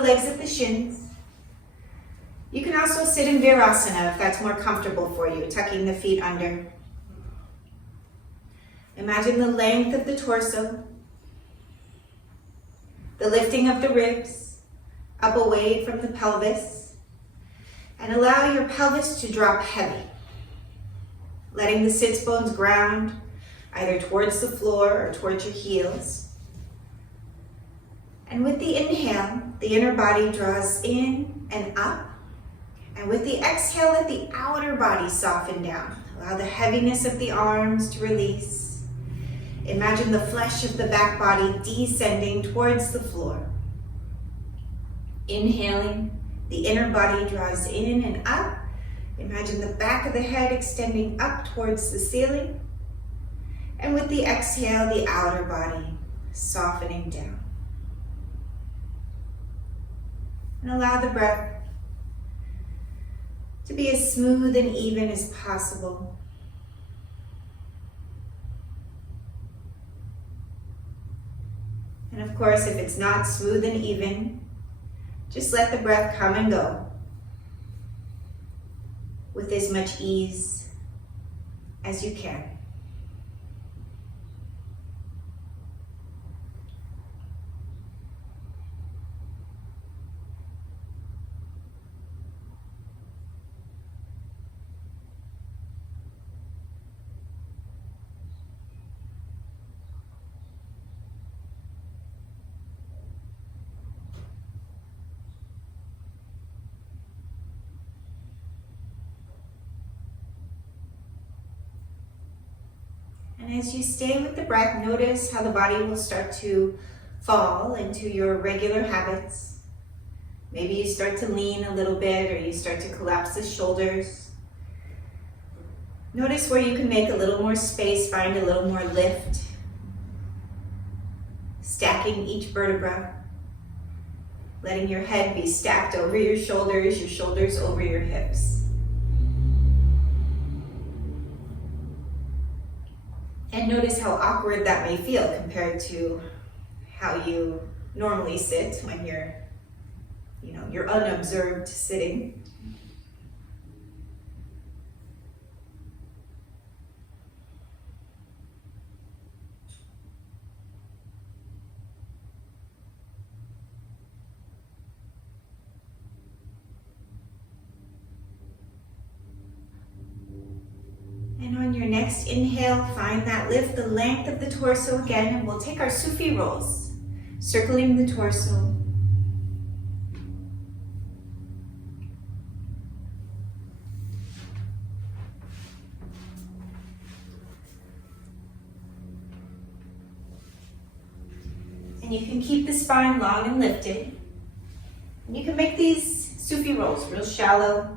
the legs at the shins. You can also sit in Virasana if that's more comfortable for you, tucking the feet under. Imagine the length of the torso, the lifting of the ribs up away from the pelvis, and allow your pelvis to drop heavy, letting the sits bones ground either towards the floor or towards your heels. And with the inhale, the inner body draws in and up. And with the exhale, let the outer body soften down. Allow the heaviness of the arms to release. Imagine the flesh of the back body descending towards the floor. Inhaling, the inner body draws in and up. Imagine the back of the head extending up towards the ceiling. And with the exhale, the outer body softening down. And allow the breath to be as smooth and even as possible. And of course, if it's not smooth and even, just let the breath come and go with as much ease as you can. And as you stay with the breath, notice how the body will start to fall into your regular habits. Maybe you start to lean a little bit, or you start to collapse the shoulders. Notice where you can make a little more space, find a little more lift. Stacking each vertebra. Letting your head be stacked over your shoulders over your hips. And notice how awkward that may feel compared to how you normally sit when you're unobserved sitting. And on your next inhale, find that lift, the length of the torso again, and we'll take our Sufi rolls, circling the torso. And you can keep the spine long and lifted. And you can make these Sufi rolls real shallow,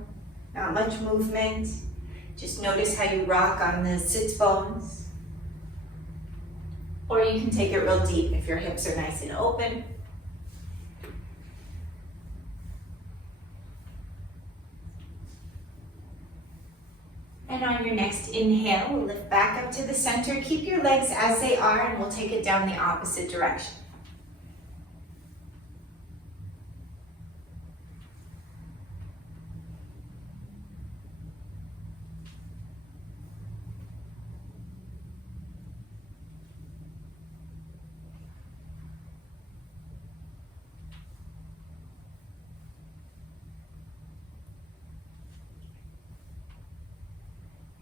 not much movement. Just notice how you rock on the sits bones. Or you can take it real deep if your hips are nice and open. And on your next inhale, we'll lift back up to the center. Keep your legs as they are, and we'll take it down the opposite direction.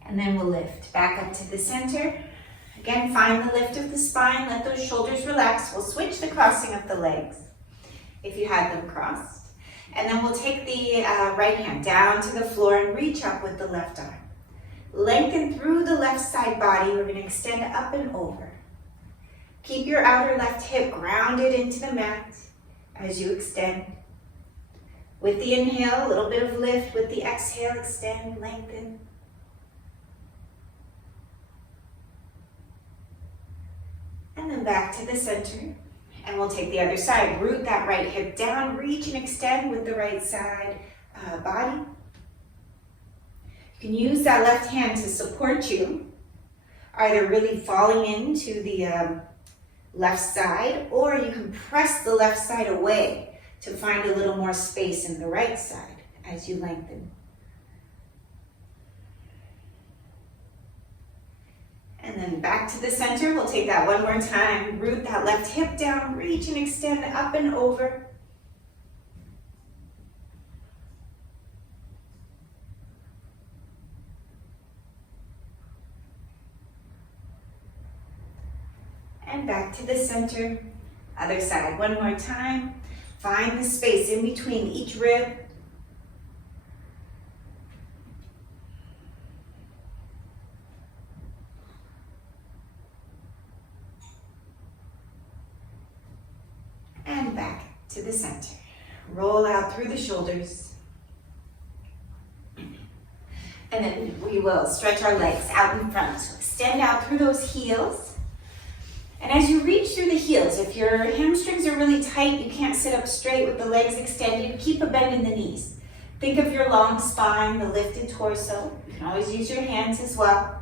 And then we'll lift back up to the center. Again, find the lift of the spine. Let those shoulders relax. We'll switch the crossing of the legs if you had them crossed. And then we'll take the right hand down to the floor and reach up with the left arm. Lengthen through the left side body. We're going to extend up and over. Keep your outer left hip grounded into the mat as you extend. With the inhale, a little bit of lift. With the exhale, extend, lengthen. And then back to the center. And we'll take the other side. Root that right hip down. Reach and extend with the right side body. You can use that left hand to support you. Either really falling into the left side, or you can press the left side away to find a little more space in the right side as you lengthen. And then back to the center. We'll take that one more time. Root that left hip down, reach and extend up and over. And back to the center. Other side, one more time. Find the space in between each rib. And back to the center. Roll out through the shoulders. And then we will stretch our legs out in front. So extend out through those heels. And as you reach through the heels, if your hamstrings are really tight, you can't sit up straight with the legs extended, keep a bend in the knees. Think of your long spine, the lifted torso. You can always use your hands as well.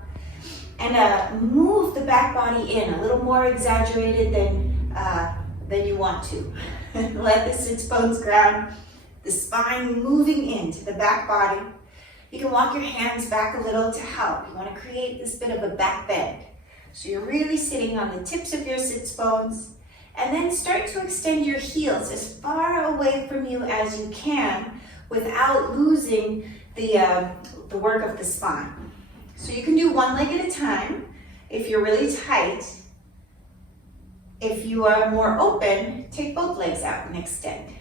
And move the back body in, a little more exaggerated than you want to. Let the sits bones ground, the spine moving into the back body. You can walk your hands back a little to help. You want to create this bit of a back bend. So you're really sitting on the tips of your sits bones, and then start to extend your heels as far away from you as you can without losing the work of the spine. So you can do one leg at a time if you're really tight. If you are more open, take both legs out and extend.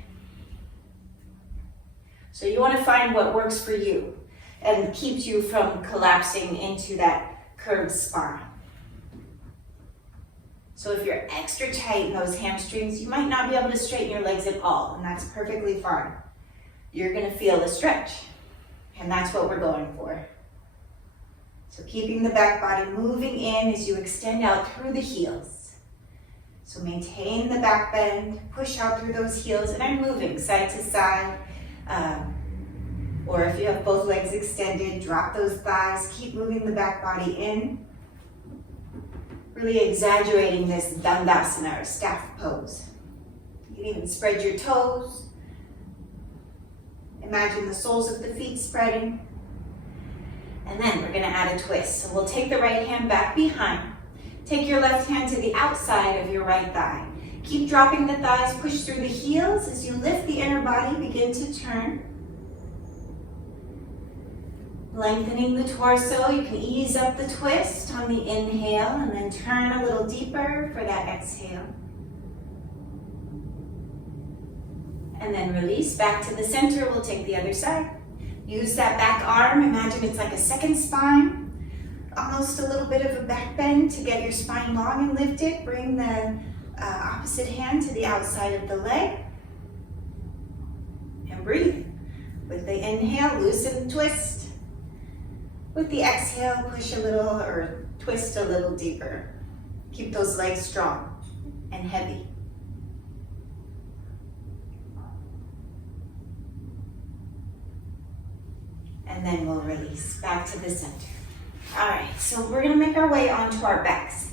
So you want to find what works for you and keeps you from collapsing into that curved spine. So if you're extra tight in those hamstrings, you might not be able to straighten your legs at all, and that's perfectly fine. You're gonna feel the stretch, and that's what we're going for. So keeping the back body moving in as you extend out through the heels. So maintain the back bend, push out through those heels, and I'm moving side to side. Or if you have both legs extended, drop those thighs, keep moving the back body in. Really exaggerating this Dandasana or staff pose. You can even spread your toes. Imagine the soles of the feet spreading. And then we're gonna add a twist. So we'll take the right hand back behind. Take your left hand to the outside of your right thigh. Keep dropping the thighs, push through the heels. As you lift the inner body, begin to turn. Lengthening the torso, you can ease up the twist on the inhale and then turn a little deeper for that exhale. And then release back to the center. We'll take the other side. Use that back arm. Imagine it's like a second spine. Almost a little bit of a back bend to get your spine long and lifted. Bring the opposite hand to the outside of the leg. And breathe. With the inhale, loosen the twist. With the exhale, push a little or twist a little deeper. Keep those legs strong and heavy. And then we'll release back to the center. All right, so we're gonna make our way onto our backs.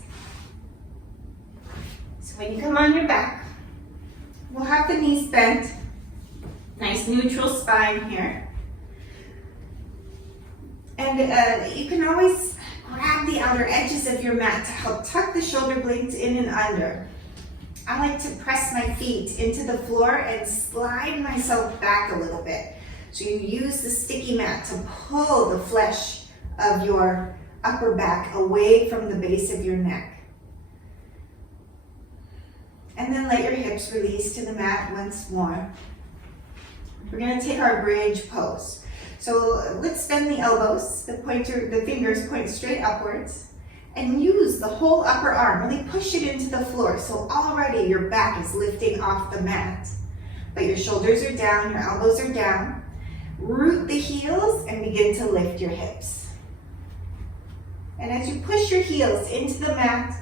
So when you come on your back, we'll have the knees bent. Nice neutral spine here. And you can always grab the outer edges of your mat to help tuck the shoulder blades in and under. I like to press my feet into the floor and slide myself back a little bit. So you use the sticky mat to pull the flesh of your upper back away from the base of your neck. And then let your hips release to the mat once more. We're gonna take our bridge pose. So let's bend the elbows, the fingers point straight upwards, and use the whole upper arm. Really push it into the floor. So already your back is lifting off the mat, but your shoulders are down, your elbows are down. Root the heels and begin to lift your hips. And as you push your heels into the mat,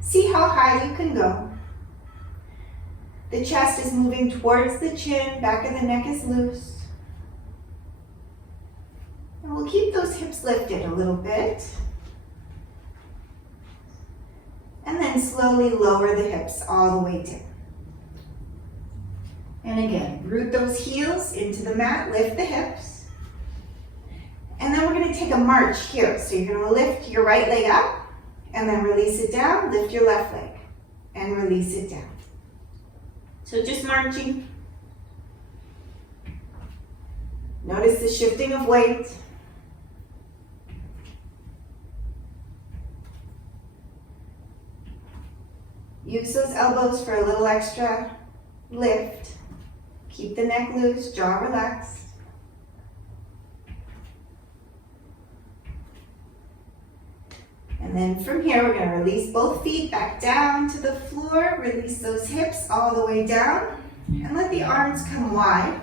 see how high you can go. The chest is moving towards the chin, back of the neck is loose. And we'll keep those hips lifted a little bit. And then slowly lower the hips all the way down. And again, root those heels into the mat, lift the hips. And then we're gonna take a march here. So you're gonna lift your right leg up and then release it down, lift your left leg and release it down. So just marching. Notice the shifting of weight. Use those elbows for a little extra lift. Keep the neck loose, jaw relaxed. And then from here, we're going to release both feet back down to the floor. Release those hips all the way down and let the arms come wide.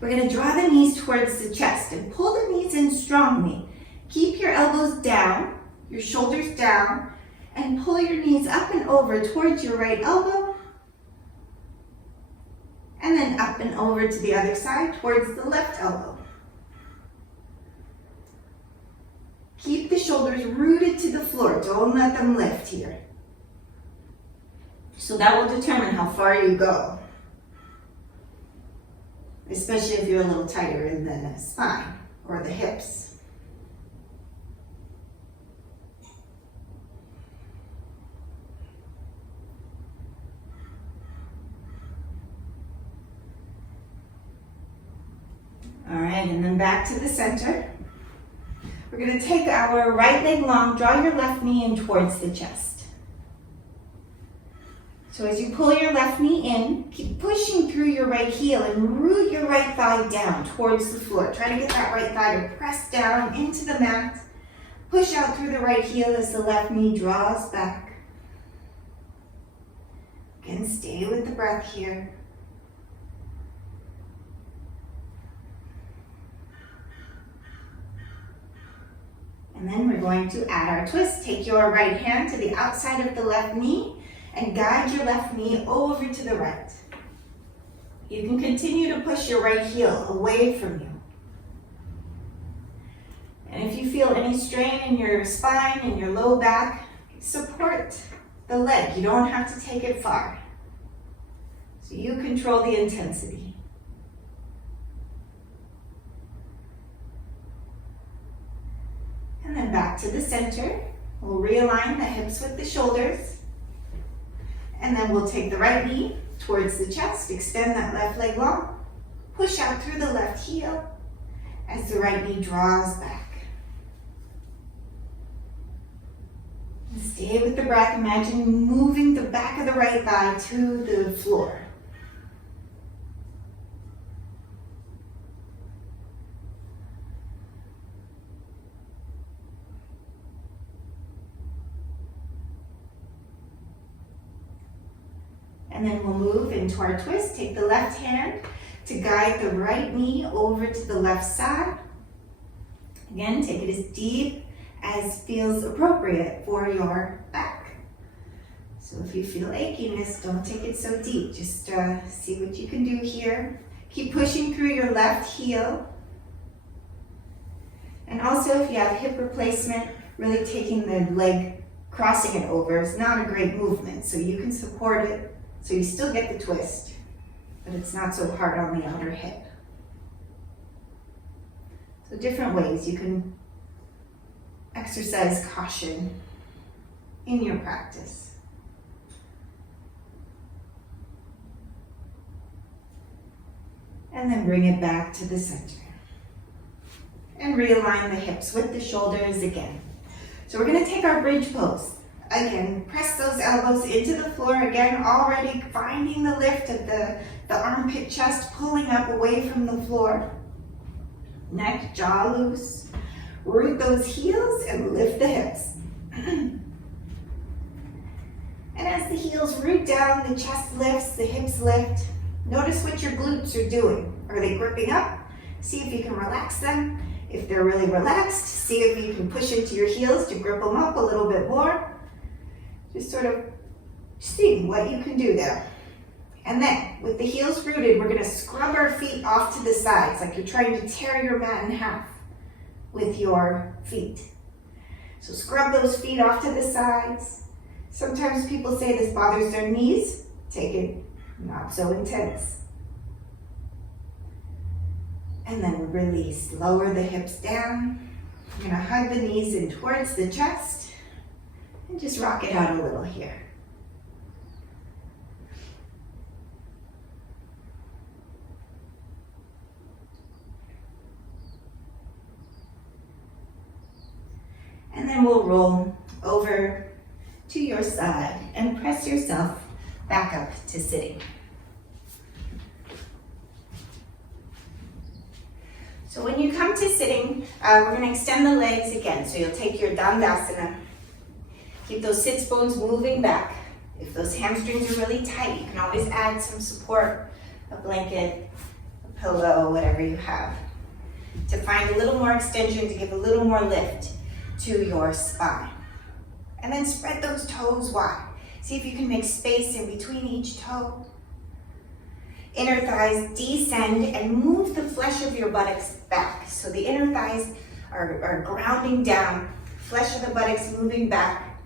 We're going to draw the knees towards the chest and pull the knees in strongly. Keep your elbows down, your shoulders down, and pull your knees up and over towards your right elbow. And then up and over to the other side towards the left elbow. Keep the shoulders rooted to the floor. Don't let them lift here. So that will determine how far you go, especially if you're a little tighter in the spine or the hips. All right, and then back to the center. We're going to take our right leg long, draw your left knee in towards the chest. So as you pull your left knee in, keep pushing through your right heel and root your right thigh down towards the floor. Try to get that right thigh to press down into the mat. Push out through the right heel as the left knee draws back. Again, stay with the breath here. And then we're going to add our twist. Take your right hand to the outside of the left knee and guide your left knee over to the right. You can continue to push your right heel away from you. And if you feel any strain in your spine and your low back, support the leg. You don't have to take it far. So you control the intensity. And then back to the center. We'll realign the hips with the shoulders. And then we'll take the right knee towards the chest. Extend that left leg long. Push out through the left heel as the right knee draws back. And stay with the breath. Imagine moving the back of the right thigh to the floor. And then we'll move into our twist. Take the left hand to guide the right knee over to the left side. Again, take it as deep as feels appropriate for your back. So if you feel achiness, don't take it so deep. Just see what you can do here. Keep pushing through your left heel. And also if you have hip replacement, really taking the leg, crossing it over is not a great movement. So you can support it. So you still get the twist, but it's not so hard on the outer hip. So different ways you can exercise caution in your practice. And then bring it back to the center. And realign the hips with the shoulders again. So we're going to take our bridge pose. Again, press those elbows into the floor. Again, already finding the lift of the armpit chest, pulling up away from the floor. Neck, jaw loose. Root those heels and lift the hips. And as the heels root down, the chest lifts, the hips lift. Notice what your glutes are doing. Are they gripping up? See if you can relax them. If they're really relaxed, see if you can push into your heels to grip them up a little bit more. Just sort of see what you can do there. And then, with the heels rooted, we're gonna scrub our feet off to the sides, like you're trying to tear your mat in half with your feet. So scrub those feet off to the sides. Sometimes people say this bothers their knees. Take it not so intense. And then release. Lower the hips down. You're gonna hug the knees in towards the chest and just rock it out a little here. And then we'll roll over to your side and press yourself back up to sitting. So when you come to sitting, we're going to extend the legs again. So you'll take your Dandasana. Keep those sits bones moving back. If those hamstrings are really tight, you can always add some support, a blanket, a pillow, whatever you have, to find a little more extension, to give a little more lift to your spine. And then spread those toes wide. See if you can make space in between each toe. Inner thighs descend and move the flesh of your buttocks back. So the inner thighs are grounding down, flesh of the buttocks moving back.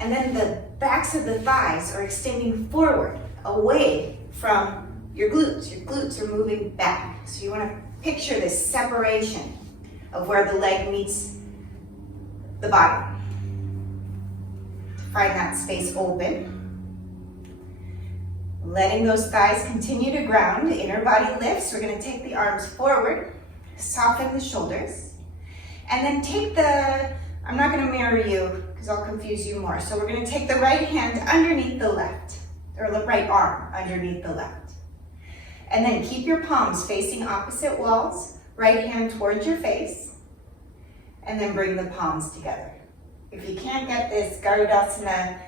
And then the backs of the thighs are extending forward, away from your glutes. Your glutes are moving back. So you want to picture this separation of where the leg meets the body. To find that space open. Letting those thighs continue to ground, inner body lifts. We're going to take the arms forward, soften the shoulders, and then take the, I'm not going to mirror you because I'll confuse you more. So we're going to take the right hand underneath the left, or the right arm underneath the left. And then keep your palms facing opposite walls, right hand towards your face, and then bring the palms together. If you can't get this Garudasana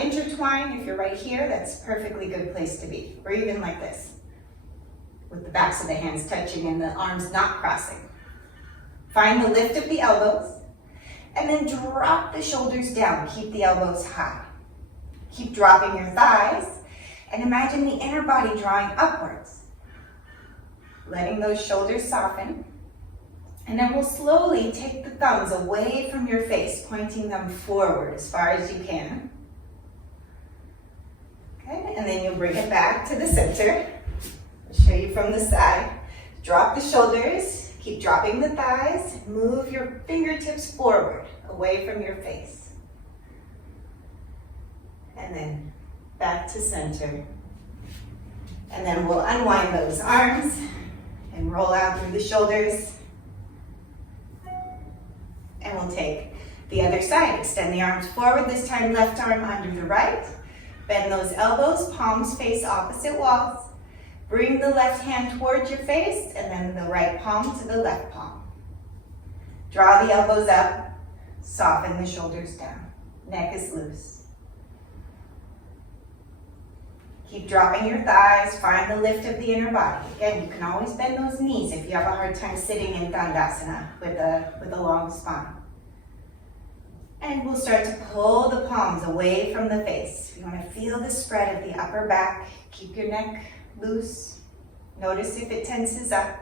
intertwine, if you're right here, that's a perfectly good place to be. Or even like this, with the backs of the hands touching and the arms not crossing. Find the lift of the elbows, and then drop the shoulders down. Keep the elbows high. Keep dropping your thighs, and imagine the inner body drawing upwards. Letting those shoulders soften. And then we'll slowly take the thumbs away from your face, pointing them forward as far as you can. Okay, and then you'll bring it back to the center. I'll show you from the side. Drop the shoulders, keep dropping the thighs, move your fingertips forward, away from your face. And then back to center. And then we'll unwind those arms and roll out through the shoulders. And we'll take the other side. Extend the arms forward, this time left arm under the right. Bend those elbows, palms face opposite walls. Bring the left hand towards your face, and then the right palm to the left palm. Draw the elbows up, soften the shoulders down. Neck is loose. Keep dropping your thighs, find the lift of the inner body. Again, you can always bend those knees if you have a hard time sitting in Dandasana with a long spine. And we'll start to pull the palms away from the face. You want to feel the spread of the upper back. Keep your neck loose. Notice if it tenses up.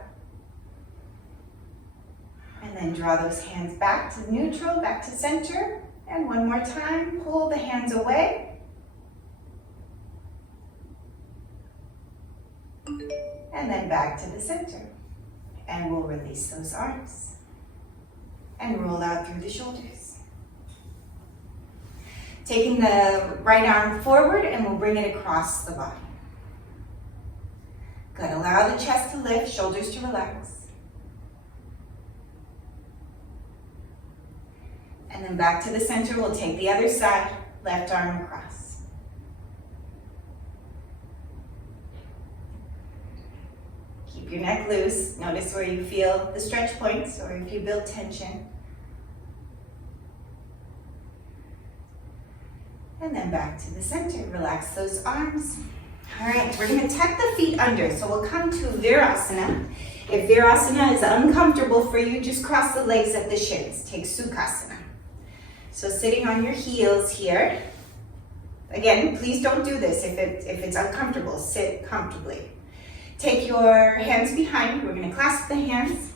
And then draw those hands back to neutral, back to center. And one more time, pull the hands away. And then back to the center. And we'll release those arms. And roll out through the shoulders. Taking the right arm forward, and we'll bring it across the body. Good, allow the chest to lift, shoulders to relax. And then back to the center, we'll take the other side, left arm across. Keep your neck loose. Notice where you feel the stretch points or if you build tension. And then back to the center. Relax those arms. All right, we're going to tuck the feet under. So we'll come to Virasana. If Virasana is uncomfortable for you, just cross the legs at the shins. Take Sukhasana. So sitting on your heels here. Again, please don't do this if it's uncomfortable. Sit comfortably. Take your hands behind. We're going to clasp the hands.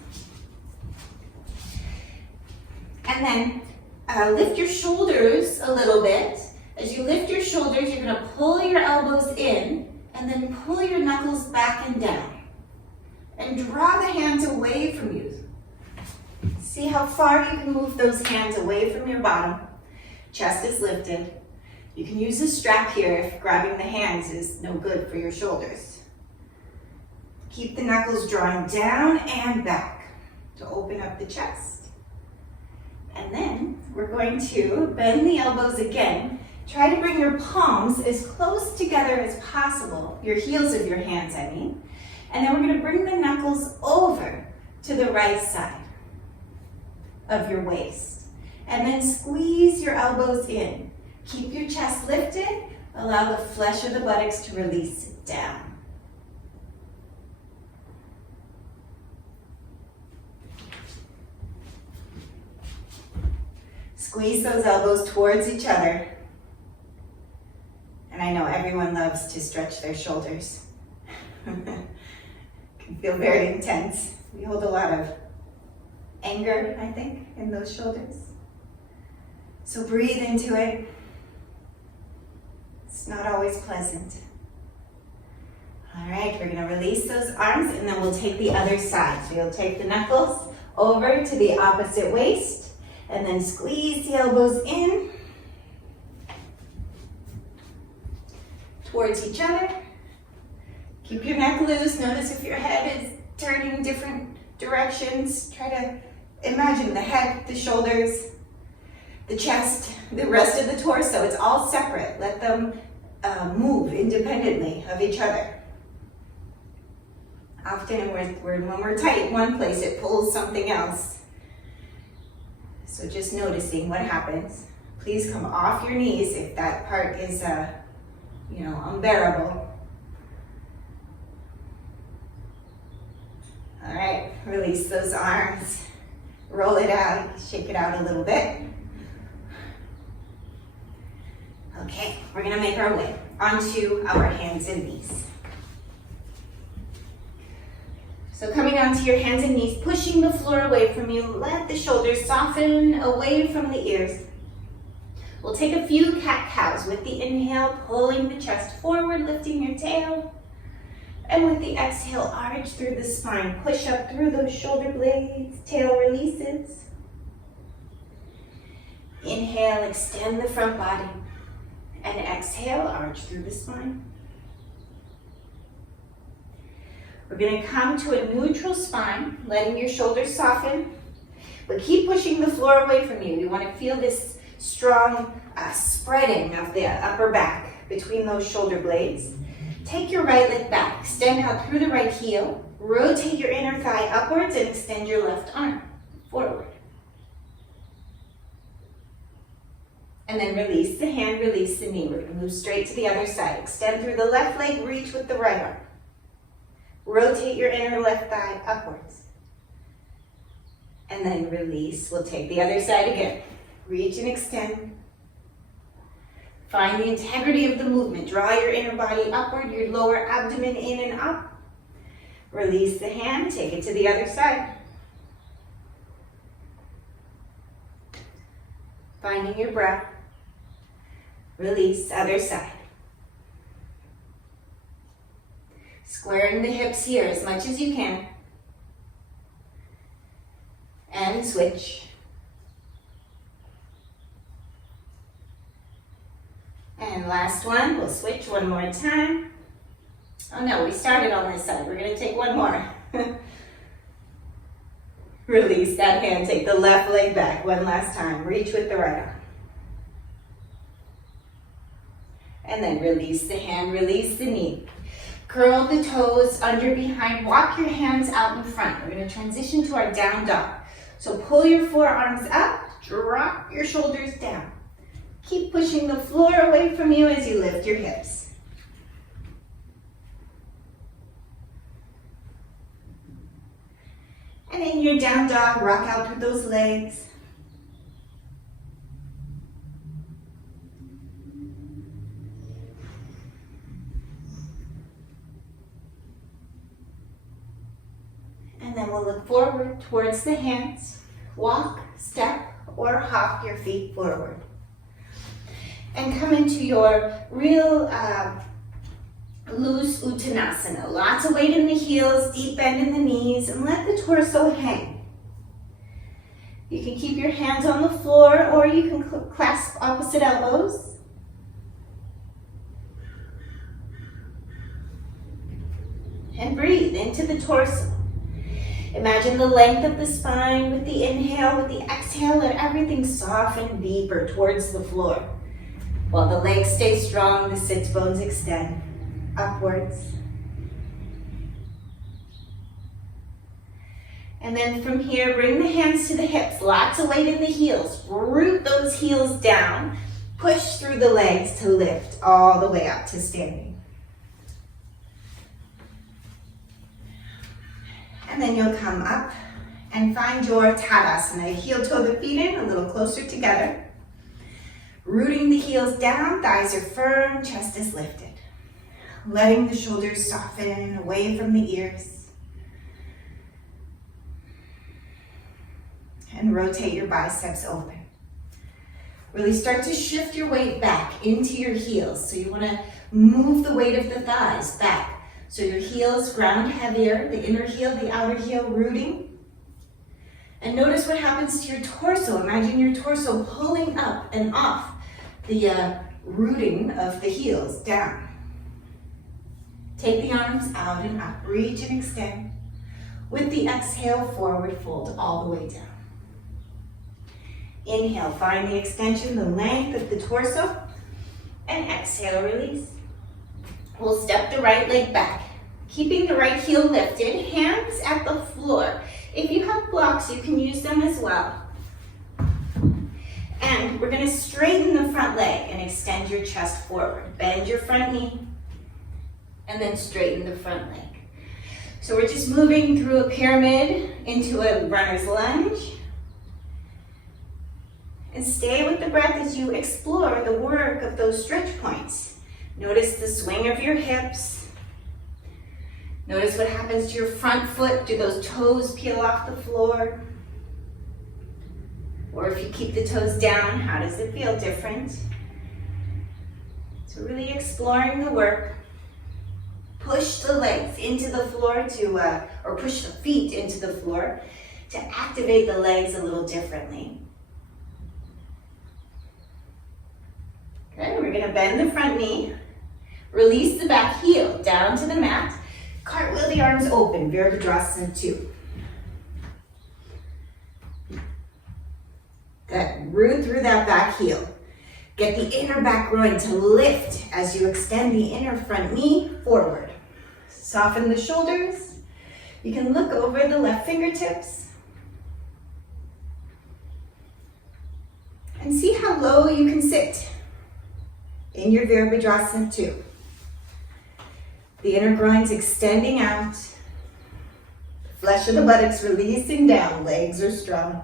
And then lift your shoulders a little bit. As you lift your shoulders, you're going to pull your elbows in and then pull your knuckles back and down. and draw the hands away from you. See how far you can move those hands away from your bottom. Chest is lifted. You can use a strap here if grabbing the hands is no good for your shoulders. Keep the knuckles drawn down and back to open up the chest. And then we're going to bend the elbows again. Try to bring your palms as close together as possible, your heels of your hands, I mean. And then we're going to bring the knuckles over to the right side of your waist. And then squeeze your elbows in. Keep your chest lifted. Allow the flesh of the buttocks to release down. Squeeze those elbows towards each other. And I know everyone loves to stretch their shoulders. Can feel very intense. We hold a lot of anger, I think, in those shoulders. So breathe into it. It's not always pleasant. All right, we're going to release those arms and then we'll take the other side. So you'll take the knuckles over to the opposite waist and then squeeze the elbows in towards each other. Keep your neck loose. Notice if your head is turning different directions. Try to imagine the head, the shoulders, the chest, the rest of the torso. It's all separate. Let them move independently of each other. Often when we're tight in one place, it pulls something else. So just noticing what happens. Please come off your knees if that part is unbearable. All right, release those arms. Roll it out, shake it out a little bit. Okay, we're gonna make our way onto our hands and knees. So coming onto your hands and knees, pushing the floor away from you, let the shoulders soften away from the ears. We'll take a few cat-cows with the inhale, pulling the chest forward, lifting your tail. And with the exhale, arch through the spine, push up through those shoulder blades, tail releases. Inhale, extend the front body. And exhale, arch through the spine. We're going to come to a neutral spine, letting your shoulders soften, but keep pushing the floor away from you. You want to feel this strong spreading of the upper back between those shoulder blades. Take your right leg back, extend out through the right heel, rotate your inner thigh upwards and extend your left arm forward. And then release the hand, release the knee. We're going to move straight to the other side. Extend through the left leg, reach with the right arm. Rotate your inner left thigh upwards. And then release. We'll take the other side again. Reach and extend. Find the integrity of the movement. Draw your inner body upward, your lower abdomen in and up. Release the hand, take it to the other side. Finding your breath. Release, other side. Squaring the hips here as much as you can. And switch. And last one, we'll switch one more time. Oh no, we started on this side. We're going to take one more. Release that hand, take the left leg back one last time. Reach with the right arm. And then release the hand, release the knee. Curl the toes under behind, walk your hands out in front. We're going to transition to our down dog. So pull your forearms up, drop your shoulders down. Keep pushing the floor away from you as you lift your hips. And in your down dog, rock out through those legs. And then we'll look forward towards the hands. Walk, step, or hop your feet forward. And come into your real loose Uttanasana. Lots of weight in the heels, deep bend in the knees, and let the torso hang. You can keep your hands on the floor or you can clasp opposite elbows. And breathe into the torso. Imagine the length of the spine with the inhale, with the exhale, let everything soften deeper towards the floor. While the legs stay strong, the sits bones extend upwards. And then from here, bring the hands to the hips, lots of weight in the heels. Root those heels down, push through the legs to lift all the way up to standing. And then you'll come up and find your Tadasana. Heel toe the feet in, a little closer together. Rooting the heels down, thighs are firm, chest is lifted. Letting the shoulders soften away from the ears. And rotate your biceps open. Really start to shift your weight back into your heels. So you want to move the weight of the thighs back. So your heels ground heavier, the inner heel, the outer heel rooting. And notice what happens to your torso. Imagine your torso pulling up and off the rooting of the heels down. Take the arms out and up, reach and extend. With the exhale, forward fold all the way down. Inhale, find the extension, the length of the torso. And exhale, release. We'll step the right leg back, keeping the right heel lifted, hands at the floor. If you have blocks, you can use them as well. And we're going to straighten the front leg and extend your chest forward. Bend your front knee, and then straighten the front leg. So we're just moving through a pyramid into a runner's lunge. And stay with the breath as you explore the work of those stretch points. Notice the swing of your hips. Notice what happens to your front foot. Do those toes peel off the floor? Or if you keep the toes down, how does it feel different? So really exploring the work. Push the legs into the floor or push the feet into the floor to activate the legs a little differently. Okay, we're going to bend the front knee. Release the back heel down to the mat. Cartwheel the arms open, Virabhadrasana 2. Good, root through that back heel. Get the inner back groin to lift as you extend the inner front knee forward. Soften the shoulders. You can look over the left fingertips. And see how low you can sit in your Virabhadrasana 2. The inner groin's extending out. Flesh of the buttocks releasing down. Legs are strong.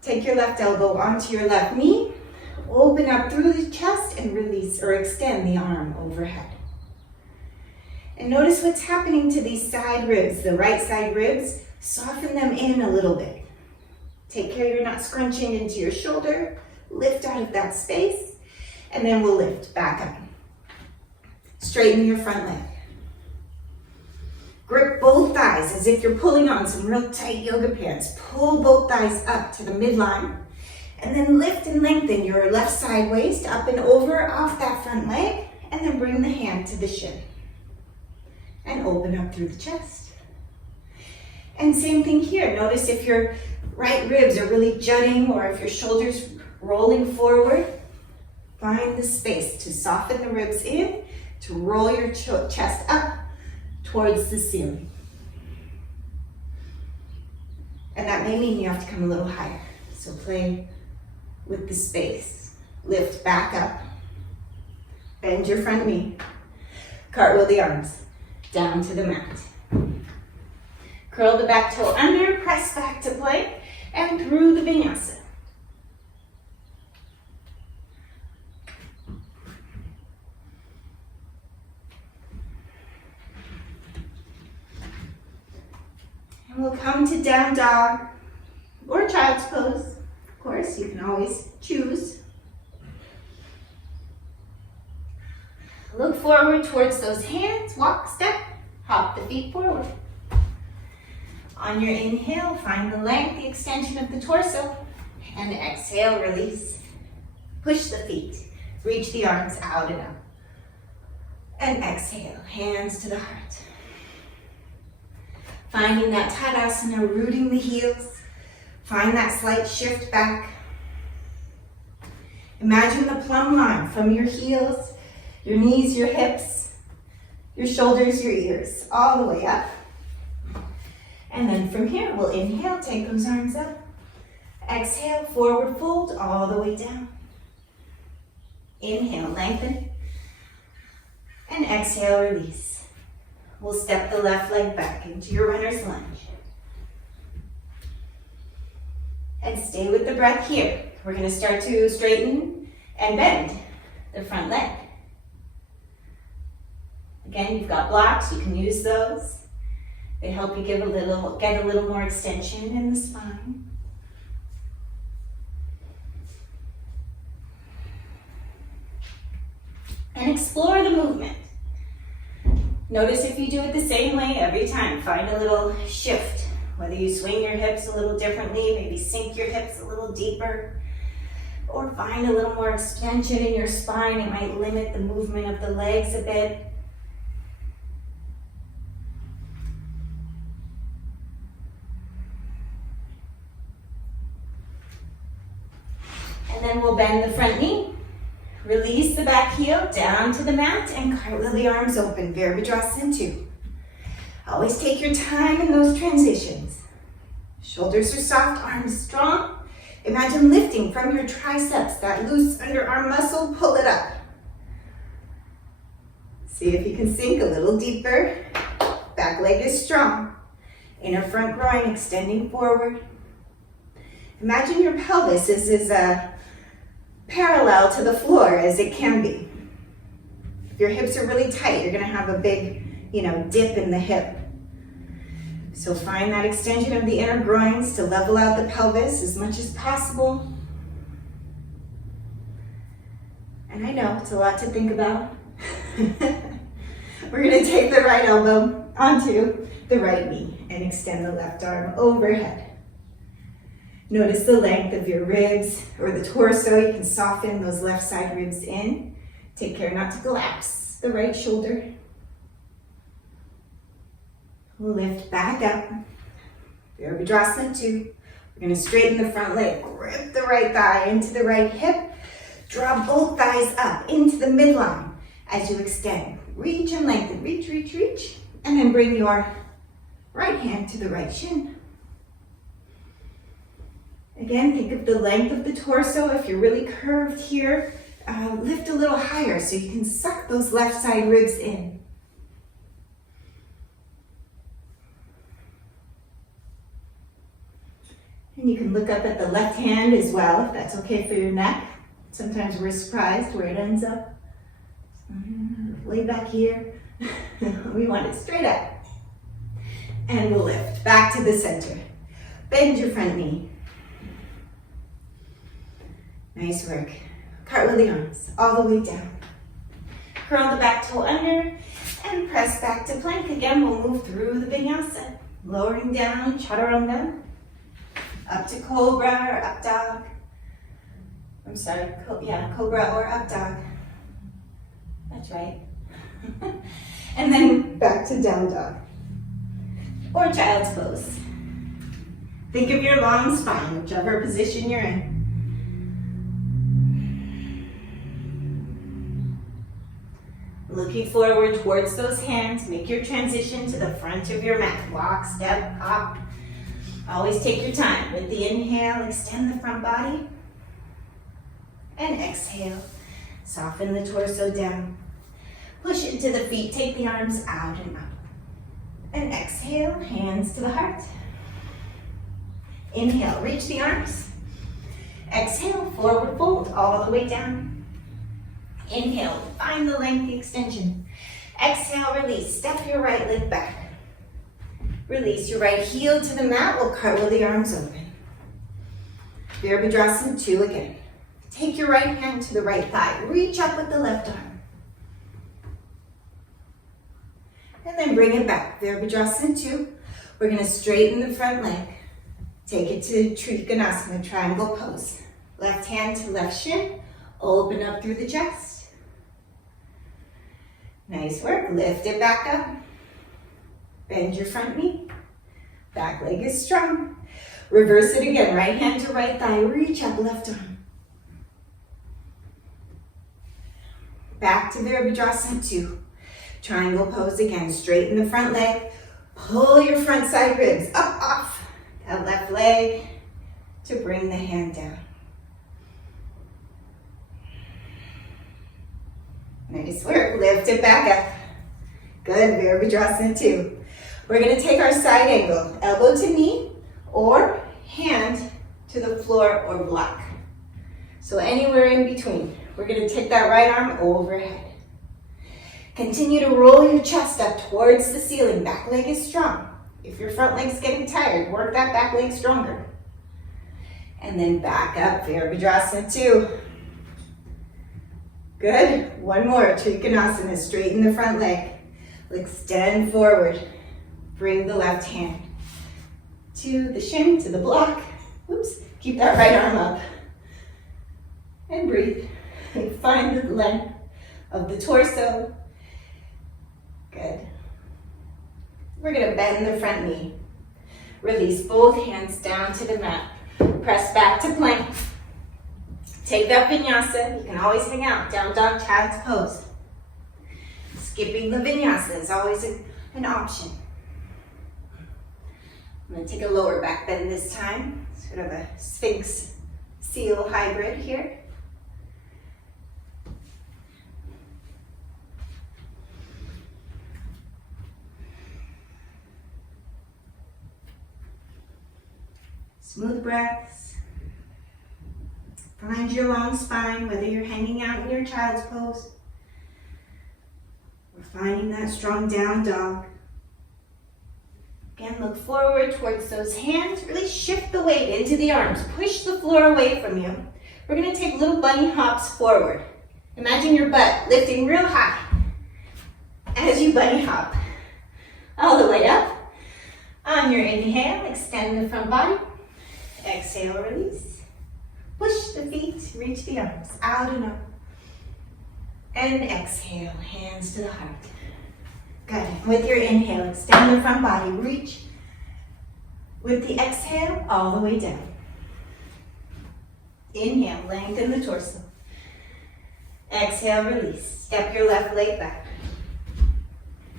Take your left elbow onto your left knee. Open up through the chest and release or extend the arm overhead. And notice what's happening to these side ribs, the right side ribs. Soften them in a little bit. Take care you're not scrunching into your shoulder. Lift out of that space. And then we'll lift back up. Straighten your front leg. Grip both thighs as if you're pulling on some real tight yoga pants. Pull both thighs up to the midline. And then lift and lengthen your left side waist up and over off that front leg. And then bring the hand to the shin. And open up through the chest. And same thing here. Notice if your right ribs are really jutting or if your shoulders rolling forward. Find the space to soften the ribs in, to roll your chest up towards the ceiling. And that may mean you have to come a little higher. So play with the space. Lift back up. Bend your front knee. Cartwheel the arms down to the mat. Curl the back toe under, press back to plank, and through the vinyasa. We'll come to down dog or child's pose. Of course, you can always choose. Look forward towards those hands. Walk, step, hop the feet forward. On your inhale, find the length, the extension of the torso. And exhale, release. Push the feet. Reach the arms out and up. And exhale, hands to the heart. Finding that Tadasana, rooting the heels. Find that slight shift back. Imagine the plumb line from your heels, your knees, your hips, your shoulders, your ears, all the way up. And then from here, we'll inhale, take those arms up. Exhale, forward fold, all the way down. Inhale, lengthen. And exhale, release. We'll step the left leg back into your runner's lunge. And stay with the breath here. We're going to start to straighten and bend the front leg. Again, you've got blocks, you can use those. They help you get a little more extension in the spine. And explore the movement. Notice if you do it the same way every time. Find a little shift. Whether you swing your hips a little differently, maybe sink your hips a little deeper, or find a little more extension in your spine. It might limit the movement of the legs a bit. And then we'll bend the front knee. Release the back heel down to the mat and cartwheel the arms open. Virabhadrasana 2. Always take your time in those transitions. Shoulders are soft, arms strong. Imagine lifting from your triceps, that loose underarm muscle, pull it up. See if you can sink a little deeper. Back leg is strong. Inner front groin extending forward. Imagine your pelvis is parallel to the floor as it can be. If your hips are really tight, you're gonna have a big, dip in the hip. So find that extension of the inner groins to level out the pelvis as much as possible. And I know it's a lot to think about. We're gonna take the right elbow onto the right knee and extend the left arm overhead. Notice the length of your ribs or the torso. You can soften those left side ribs in. Take care not to collapse the right shoulder. We'll lift back up. Virabhadrasana 2. We're going to straighten the front leg. Grip the right thigh into the right hip. Draw both thighs up into the midline as you extend. Reach and lengthen. Reach, reach, reach. And then bring your right hand to the right shin. Again, think of the length of the torso. If you're really curved here, lift a little higher so you can suck those left side ribs in. And you can look up at the left hand as well, if that's okay for your neck. Sometimes we're surprised where it ends up. Way back here. We want it straight up. And we'll lift back to the center. Bend your front knee. Nice work. Cartwheel the arms all the way down. Curl the back toe under and press back to plank. Again, we'll move through the vinyasa. Lowering down, chaturanga. Up to cobra or up dog. I'm sorry, cobra or up dog. That's right. And then back to down dog. Or child's pose. Think of your long spine, whichever position you're in. Looking forward towards those hands, make your transition to the front of your mat. Walk, step, hop. Always take your time. With the inhale, extend the front body. And exhale, soften the torso down. Push into the feet, take the arms out and up. And exhale, hands to the heart. Inhale, reach the arms. Exhale, forward fold all the way down. Inhale, find the length, the extension. Exhale, release, step your right leg back. Release your right heel to the mat. We'll cartwheel the arms open. Virabhadrasana 2 again. Take your right hand to the right thigh. Reach up with the left arm. And then bring it back. Virabhadrasana 2. We're going to straighten the front leg. Take it to Trikonasana, triangle pose. Left hand to left shin. Open up through the chest. Nice work. Lift it back up. Bend your front knee. Back leg is strong. Reverse it again. Right hand to right thigh. Reach up, left arm. Back to Virabhadrasana 2. Triangle pose again. Straighten the front leg. Pull your front side ribs up off that left leg to bring the hand down. Nice work. Lift it back up. Good. Virabhadrasana 2. We're going to take our side angle. Elbow to knee or hand to the floor or block. So anywhere in between. We're going to take that right arm overhead. Continue to roll your chest up towards the ceiling. Back leg is strong. If your front leg's getting tired, work that back leg stronger. And then back up, Virabhadrasana 2. Good. One more, Trikonasana. Straighten the front leg. Extend forward. Bring the left hand to the shin, to the block. Oops. Keep that right arm up. And breathe. And find the length of the torso. Good. We're going to bend the front knee. Release both hands down to the mat. Press back to plank. Take that vinyasa. You can always hang out. Down dog, child's pose. Skipping the vinyasa is always an option. I'm going to take a lower back bend this time. Sort of a Sphinx seal hybrid here. Smooth breaths. Find your long spine, whether you're hanging out in your child's pose or finding that strong down dog. Again, look forward towards those hands. Really shift the weight into the arms. Push the floor away from you. We're going to take little bunny hops forward. Imagine your butt lifting real high as you bunny hop. All the way up. On your inhale, extend the front body. Exhale, release. Push the feet, reach the arms, out and up. And exhale, hands to the heart. Good. With your inhale, extend the front body, reach. With the exhale, all the way down. Inhale, lengthen the torso. Exhale, release. Step your left leg back.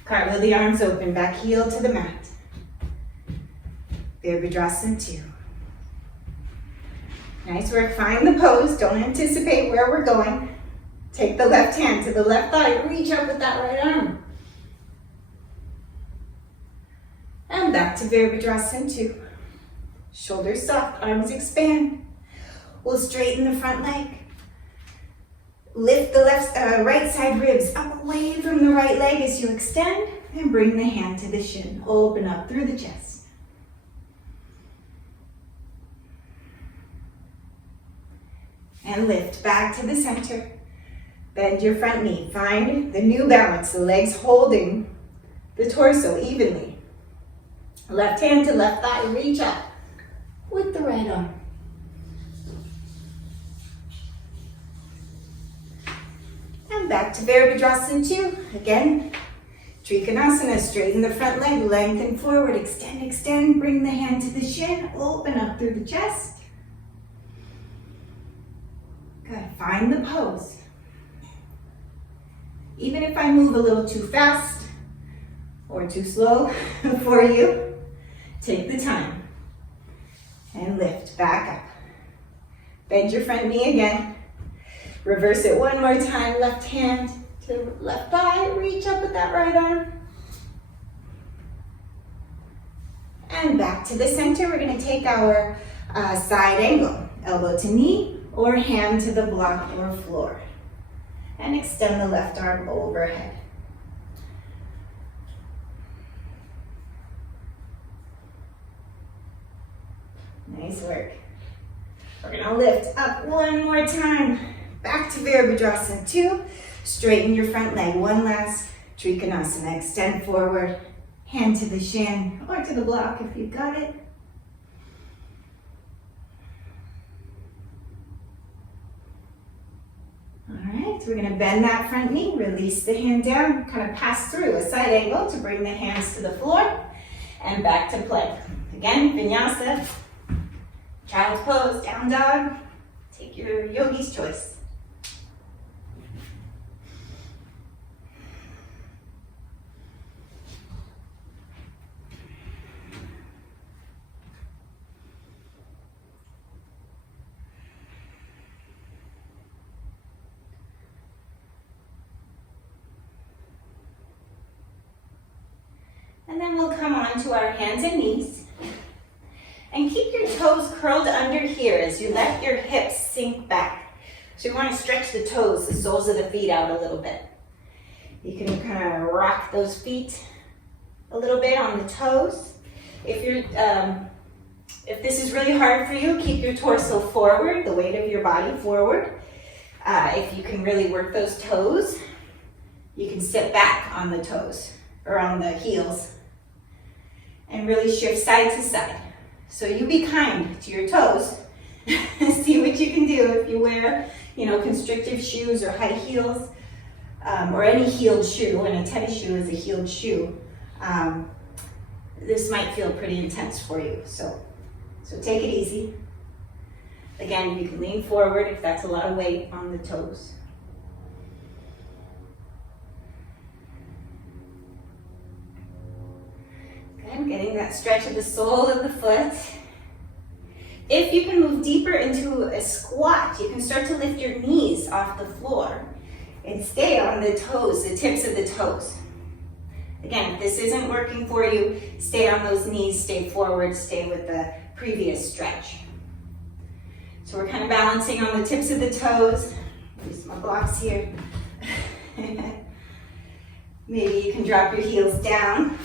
Cartwheel the arms open, back heel to the mat. Virabhadrasana 2. Nice work. Find the pose. Don't anticipate where we're going. Take the left hand to the left thigh. Reach up with that right arm. And back to Virabhadrasana 2. Shoulders soft, arms expand. We'll straighten the front leg. Lift the right side ribs up away from the right leg as you extend and bring the hand to the shin. Open up through the chest. And lift back to the center. Bend your front knee. Find the new balance, the legs holding the torso evenly. Left hand to left thigh, reach up with the right arm. And back to Virabhadrasana 2. Again, Trikonasana, straighten the front leg, lengthen forward, extend, extend, bring the hand to the shin, open up through the chest. Good, find the pose. Even if I move a little too fast or too slow for you, take the time and lift back up. Bend your front knee again. Reverse it one more time, left hand to left thigh, reach up with that right arm. And back to the center, we're gonna take our side angle, elbow to knee or hand to the block or floor. And extend the left arm overhead. Nice work. We're gonna lift up one more time. Back to Virabhadrasana 2. Straighten your front leg. One last Trikonasana, extend forward, hand to the shin or to the block if you've got it. All right, we're gonna bend that front knee, release the hand down, kind of pass through a side angle to bring the hands to the floor and back to plank. Again, vinyasa, child's pose, down dog, take your yogi's choice. And then we'll come on to our hands and knees. And keep your toes curled under here as you let your hips sink back. So you want to stretch the toes, the soles of the feet out a little bit. You can kind of rock those feet a little bit on the toes. If this is really hard for you, keep your torso forward, the weight of your body forward. If you can really work those toes, you can sit back on the toes or on the heels and really shift side to side. So you be kind to your toes. See what you can do if you wear, constrictive shoes or high heels, or any heeled shoe, and a tennis shoe is a heeled shoe. This might feel pretty intense for you. So take it easy. Again, you can lean forward if that's a lot of weight on the toes. Getting that stretch of the sole of the foot. If you can move deeper into a squat, you can start to lift your knees off the floor and stay on the toes, the tips of the toes. Again, if this isn't working for you, stay on those knees, stay forward, stay with the previous stretch. So we're kind of balancing on the tips of the toes. Use my blocks here. Maybe you can drop your heels down.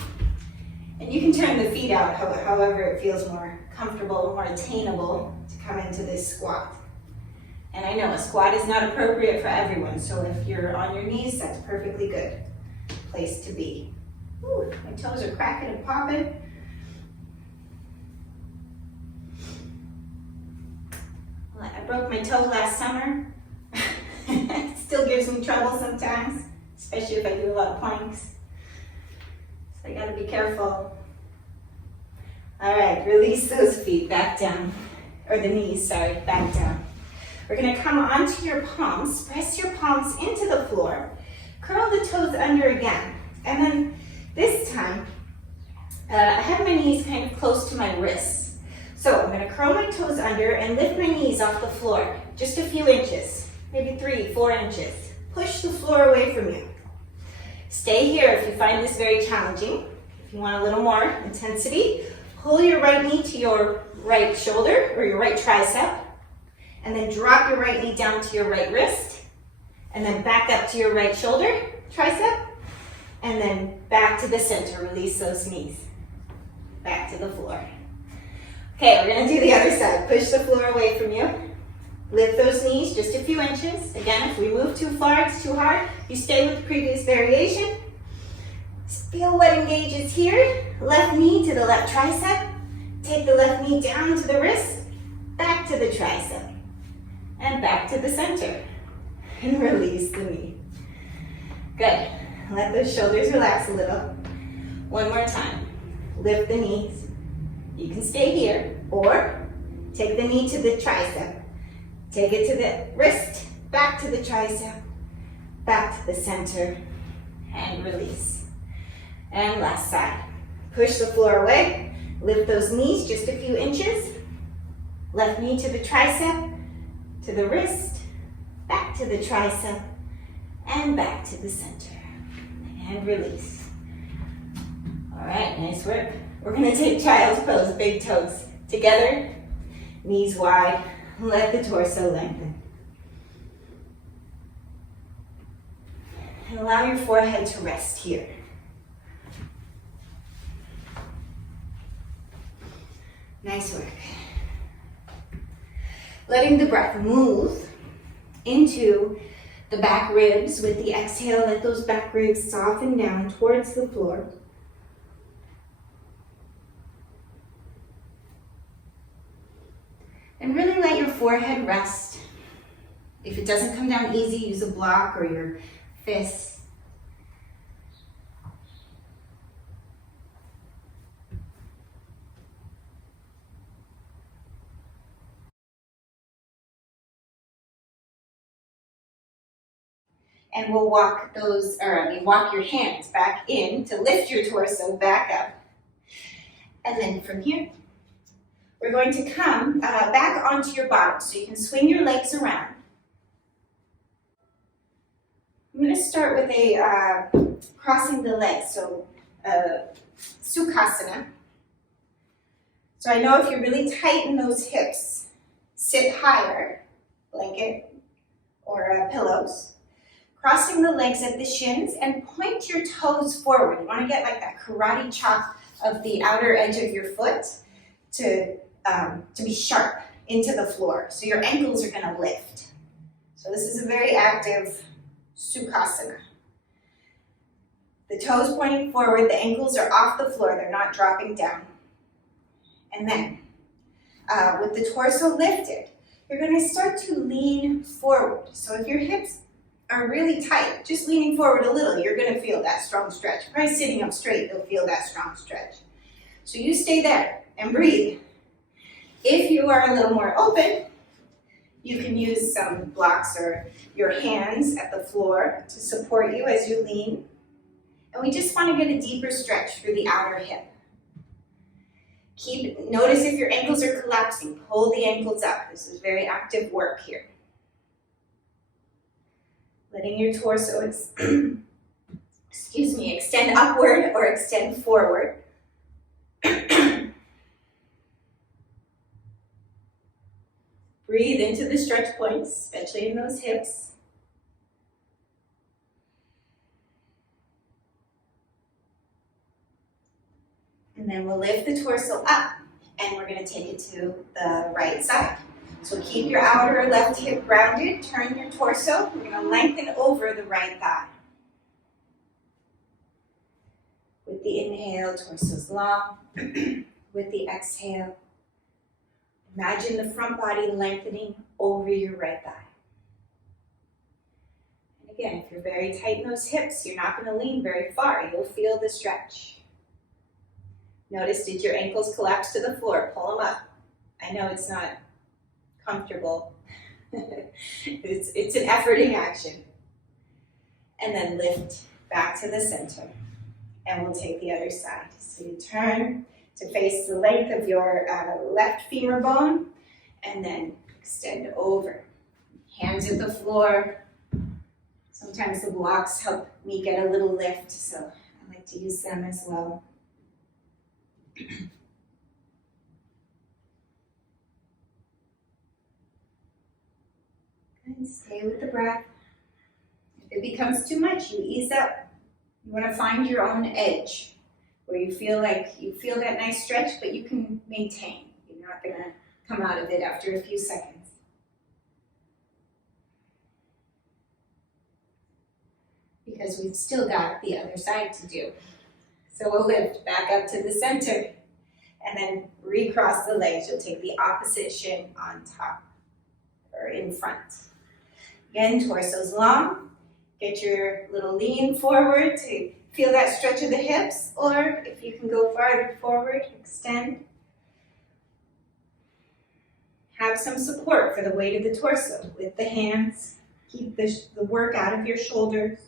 And you can turn the feet out however it feels more comfortable, more attainable to come into this squat. And I know a squat is not appropriate for everyone, so if you're on your knees, that's a perfectly good place to be. Ooh, my toes are cracking and popping. Well, I broke my toe last summer. It still gives me trouble sometimes, especially if I do a lot of planks. I gotta be careful. All right, release those feet back down, or the knees, sorry, back down. We're gonna come onto your palms, press your palms into the floor, curl the toes under again. And then this time, I have my knees kind of close to my wrists. So I'm gonna curl my toes under and lift my knees off the floor, just a few inches, maybe 3-4 inches. Push the floor away from you. Stay here if you find this very challenging. If you want a little more intensity, pull your right knee to your right shoulder or your right tricep, and then drop your right knee down to your right wrist, and then back up to your right shoulder, tricep, and then back to the center. Release those knees. Back to the floor. Okay, we're gonna do the other side. Push the floor away from you. Lift those knees just a few inches. Again, if we move too far, it's too hard, you stay with the previous variation. Feel what engages here. Left knee to the left tricep. Take the left knee down to the wrist, back to the tricep, and back to the center. And release the knee. Good. Let those shoulders relax a little. One more time. Lift the knees. You can stay here, or take the knee to the tricep. Take it to the wrist, back to the tricep, back to the center, and release. And last side. Push the floor away. Lift those knees just a few inches. Left knee to the tricep, to the wrist, back to the tricep, and back to the center. And release. All right, nice work. We're gonna take child's pose, big toes together, knees wide. Let the torso lengthen. And allow your forehead to rest here. Nice work. Letting the breath move into the back ribs. With the exhale, let those back ribs soften down towards the floor. And really let your forehead rest. If it doesn't come down easy, use a block or your fist. And we'll walk walk your hands back in to lift your torso back up. And then from here, we're going to come back onto your bottom so you can swing your legs around. I'm going to start with a crossing the legs, so Sukhasana. So I know if you really tighten those hips, sit higher, blanket or pillows. Crossing the legs at the shins and point your toes forward. You want to get like that karate chop of the outer edge of your foot to be sharp into the floor. So your ankles are going to lift. So this is a very active Sukhasana. The toes pointing forward, the ankles are off the floor. They're not dropping down. And then with the torso lifted, you're going to start to lean forward. So if your hips are really tight, just leaning forward a little, you're going to feel that strong stretch. Probably sitting up straight, you'll feel that strong stretch. So you stay there and breathe. If you are a little more open, you can use some blocks or your hands at the floor to support you as you lean. And we just want to get a deeper stretch through the outer hip. Notice if your ankles are collapsing, pull the ankles up. This is very active work here. Letting your torso extend upward or extend forward. Breathe into the stretch points, especially in those hips. And then we'll lift the torso up, and we're going to take it to the right side. So keep your outer left hip grounded, turn your torso. We're going to lengthen over the right thigh. With the inhale, torso's long. With the exhale, imagine the front body lengthening over your right thigh. And again, if you're very tight in those hips, you're not going to lean very far. You'll feel the stretch. Notice, did your ankles collapse to the floor? Pull them up. I know it's not comfortable. It's an efforting action. And then lift back to the center. And we'll take the other side. So you turn to face the length of your left femur bone, and then extend over. Hands at the floor. Sometimes the blocks help me get a little lift, so I like to use them as well. And stay with the breath. If it becomes too much, you ease up. You want to find your own edge where you feel that nice stretch, but you can maintain. You're not going to come out of it after a few seconds. Because we've still got the other side to do. So we'll lift back up to the center and then recross the legs. You'll take the opposite shin on top or in front. Again, torso's long. Get your little lean forward to feel that stretch of the hips, or if you can go farther forward, extend. Have some support for the weight of the torso with the hands. Keep the work out of your shoulders.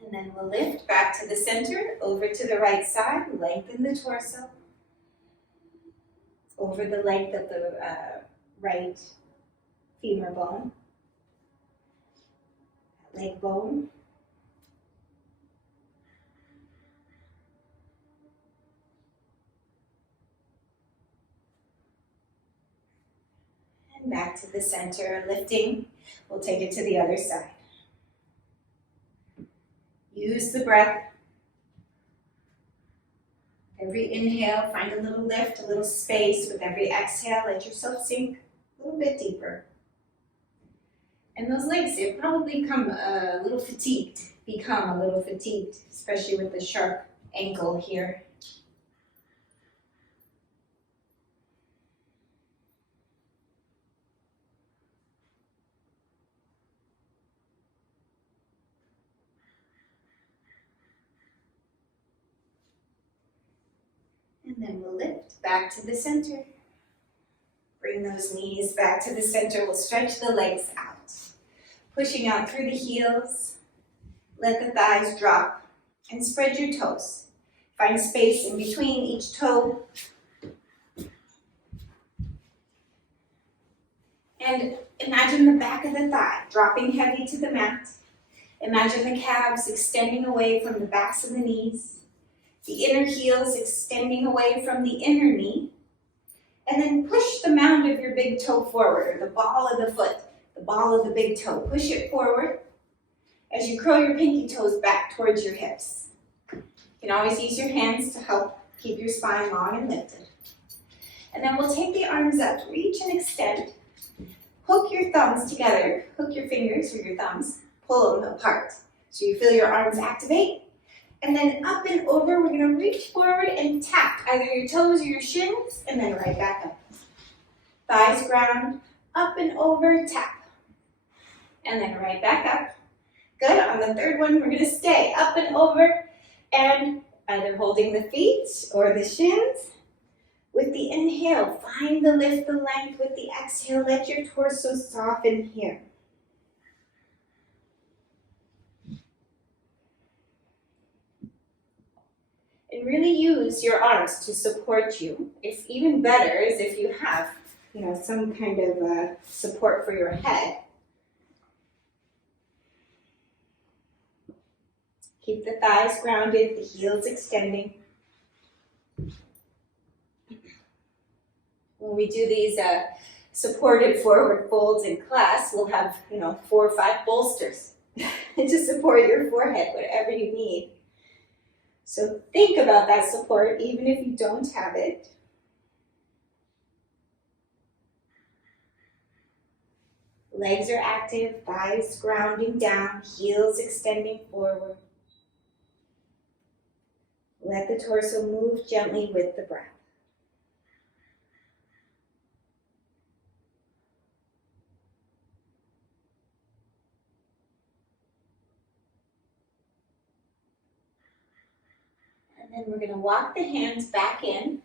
And then we'll lift back to the center, over to the right side, lengthen the torso. Over the length of the right femur bone, leg bone. And back to the center, lifting. We'll take it to the other side. Use the breath. Every inhale, find a little lift, a little space. With every exhale, let yourself sink a little bit deeper. And those legs, they probably become a little fatigued, especially with the sharp ankle here. And then we'll lift back to the center. Bring those knees back to the center. We'll stretch the legs out. Pushing out through the heels. Let the thighs drop and spread your toes. Find space in between each toe. And imagine the back of the thigh dropping heavy to the mat. Imagine the calves extending away from the backs of the knees. The inner heels extending away from the inner knee. And then push the mound of your big toe forward, or the ball of the foot, the ball of the big toe. Push it forward as you curl your pinky toes back towards your hips. You can always use your hands to help keep your spine long and lifted. And then we'll take the arms up, reach and extend. Hook your thumbs together, hook your fingers or your thumbs, pull them apart. So you feel your arms activate. And then up and over, we're gonna reach forward and tap either your toes or your shins, and then right back up. Thighs ground, up and over, tap. And then right back up. Good, on the third one, we're gonna stay up and over, and either holding the feet or the shins. With the inhale, find the lift, the length. With the exhale, let your torso soften here. And really use your arms to support you. If even better is if you have, some kind of support for your head. Keep the thighs grounded, the heels extending. When we do these supported forward folds in class, we'll have, 4 or 5 bolsters to support your forehead, whatever you need. So think about that support, even if you don't have it. Legs are active, thighs grounding down, heels extending forward. Let the torso move gently with the breath. And then we're going to walk the hands back in.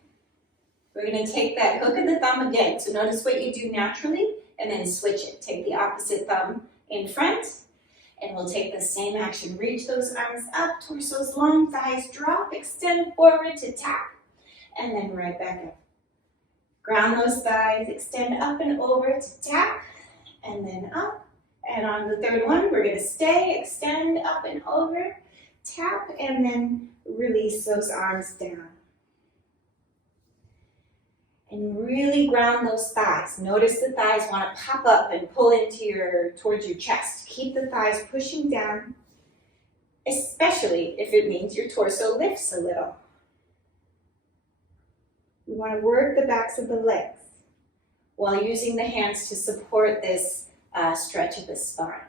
We're going to take that hook of the thumb again. So notice what you do naturally and then switch it. Take the opposite thumb in front and we'll take the same action. Reach those arms up, torsos long, thighs drop, extend forward to tap and then right back up. Ground those thighs, extend up and over to tap and then up. And on the third one, we're going to stay, extend up and over, tap and then release those arms down. And really ground those thighs. Notice the thighs want to pop up and pull towards your chest. Keep the thighs pushing down, especially if it means your torso lifts a little. We want to work the backs of the legs while using the hands to support this stretch of the spine.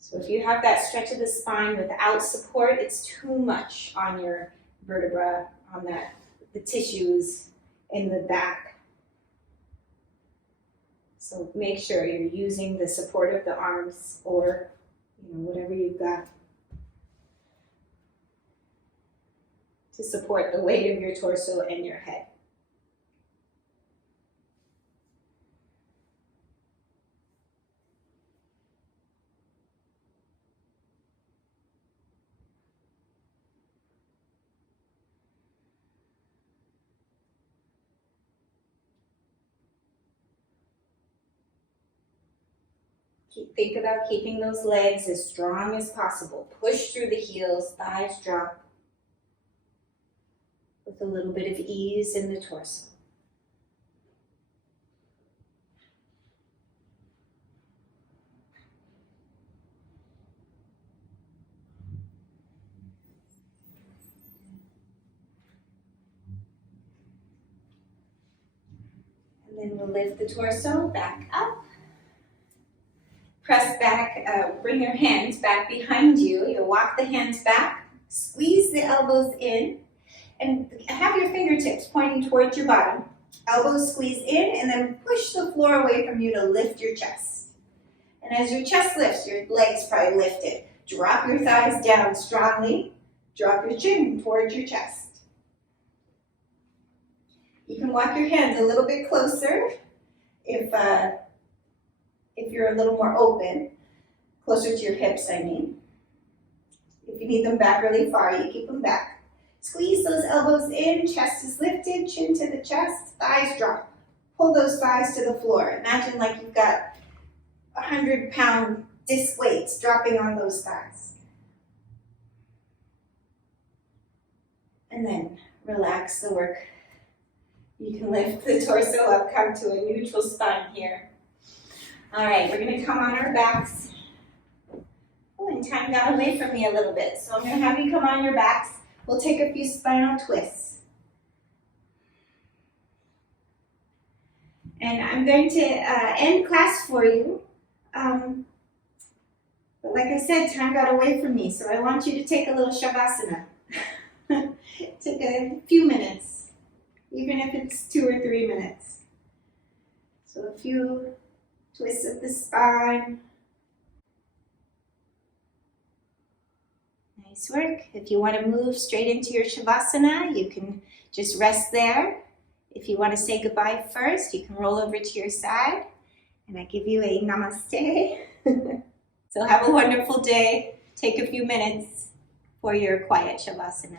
So if you have that stretch of the spine without support, it's too much on your vertebra, on the tissues in the back. So make sure you're using the support of the arms or whatever you've got to support the weight of your torso and your head. Think about keeping those legs as strong as possible. Push through the heels, thighs drop, with a little bit of ease in the torso. And then we'll lift the torso back up. Press back, bring your hands back behind you. You'll walk the hands back, squeeze the elbows in, and have your fingertips pointing towards your bottom. Elbows squeeze in, and then push the floor away from you to lift your chest. And as your chest lifts, your legs probably lifted. Drop your thighs down strongly. Drop your chin towards your chest. You can walk your hands a little bit closer if you're a little more open, closer to your hips, I mean. If you need them back really far, you keep them back. Squeeze those elbows in, chest is lifted, chin to the chest, thighs drop. Pull those thighs to the floor. Imagine like you've got 100-pound disc weights dropping on those thighs. And then relax the work. You can lift the torso up, come to a neutral spine here. All right, we're gonna come on our backs. Oh, and time got away from me a little bit, so I'm gonna have you come on your backs. We'll take a few spinal twists. And I'm going to end class for you. But like I said, time got away from me, so I want you to take a little shavasana. Take a few minutes, even if it's 2 or 3 minutes. So a few twists of the spine. Nice work. If you want to move straight into your shavasana, you can just rest there. If you want to say goodbye first, you can roll over to your side. And I give you a namaste. So have a wonderful day. Take a few minutes for your quiet shavasana.